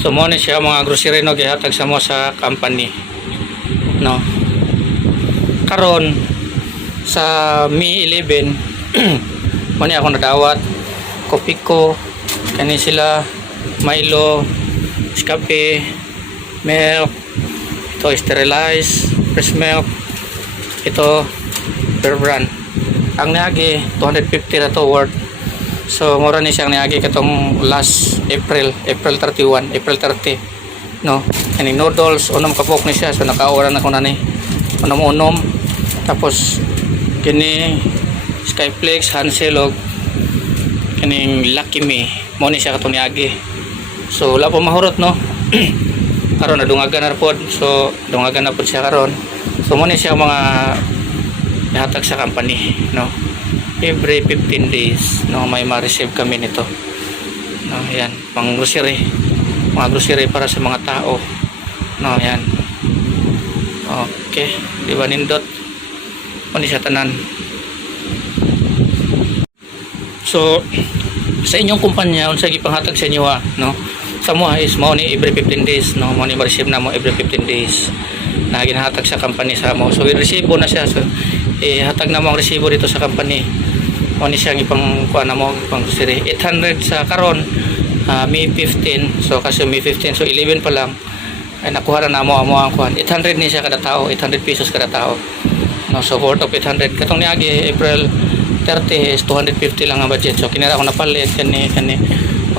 So mo ni siya mga grocery no gihatag sa mo sa company no. Karon sa May 11 mo ni ako nadawat Kopiko kani sila Milo, Nescafe, milk, ito sterilized, fresh milk, ito Bear Brand. Ang niagi 250 na to worth. So mura ni siyang niagi katong last April 31, April 30 no. Kaning noodles unom kapok ni siya, so nakaura na ko na ni unom tapos kini Skyflex, Hansel og kaning Lucky Me mo ni siya katong niagi. So wala pa mahurot no. Karon nadungagan na pod, so dungagan na pod siya karon. So mo ni siya mga ihatag sa company no. Every 15 days no may ma-receive kami nito no. Yan pang grocery, mga grocery para sa mga tao no. Yan okay, di ba nindot mo ni siya tanan. So sa inyong kumpanya unsa gipanghatag sa inyo no, sa mo is mao ni every 15 days no, mao ni ma-receive na mo every 15 days na ginahatag sa company sa mo. So i-resibo na siya, so hatag na mo ang resibo dito sa company mo ni siyang ipang kuha na mo ipang grocery. 800 sa karon May 15, so kasi May 15 so 11 pa lang ay nakuha na mo ang kuha. 800 ni siya kada tao, 800 pesos kada tao no. So worth of 800 katong niagi April 30 is 250 lang ang budget. So kinara ko napalit kani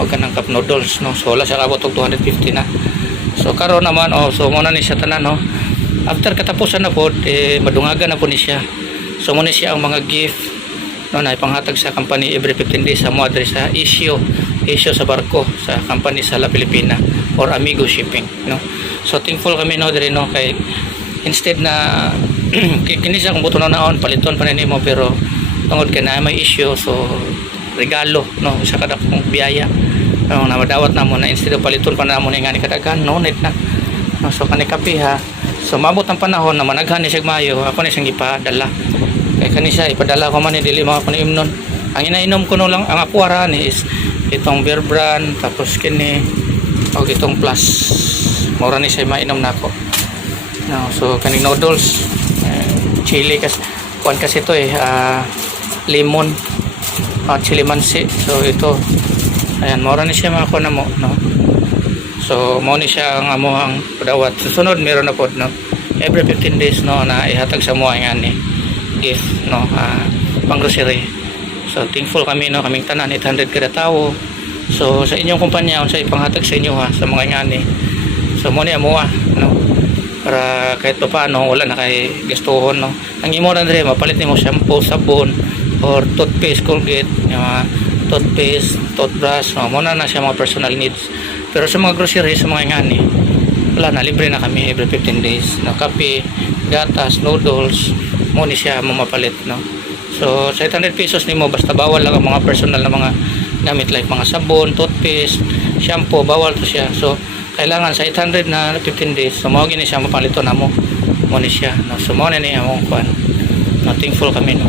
o kanang cup noodles no. So wala siya abot og 250 na. So karon naman so mo na ni siya tanan no. After katapusan na pod madungagan na po ni siya. So mo ni siya ang mga gift no na ipanghatag sa company every 15 days sa mo address sa issue sa barko sa company sa La Filipina or Amigo Shipping no. So thankful kami no dire no kay instead na kini siya kung buto na naon paliton pa ni mo, pero tungod kay na may issue so regalo no isa kada kong biyaya no, na madawat na mo na instead of paliton pa na mo nga ni kadagan no net na no. So kani kape ha, so mabot ang panahon na managhan ni siya mayo, ako ni siyang ipadala kay kani siya ipadala ko man ni dili mga paniimnon. Ang inainom ko no lang ang aquara ni is itong Bear Brand tapos kini og itong plus mura ni siya mainom nako no. So kaning noodles chili kasi ito lemon chili mansi, so ito ayan mura ni siya makakuha na mo no. So mo ni siya ang amuhang padawat. Susunod meron na pod no every 15 days no na ihatag sa mo nga ni gift no pang grocery. So thankful kami no, kaming tanan 800 kada tao. So sa inyong kumpanya unsa ipanghatag sa inyo sa mga ngani, so mo ni amuha no para kahit pa paano wala na kay gastuhon no. Ang imo na dire mapalit nimo shampoo, sabon or toothpaste, Colgate, toothpaste, toothbrush no, mo na siya mga personal needs. Pero sa mga grocery sa mga ngani wala na, libre na kami every 15 days no. Kape, gatas, noodles mo ni siya mo mapalit no. So sa 800 pesos nimo basta bawal lang ang mga personal na mga gamit like mga sabon, toothpaste, shampoo, bawal to siya. So kailangan sa 800 na 15 days so mo gini siya mapalito na mo ni siya no. So mo na ni among kuan no, thankful kami no.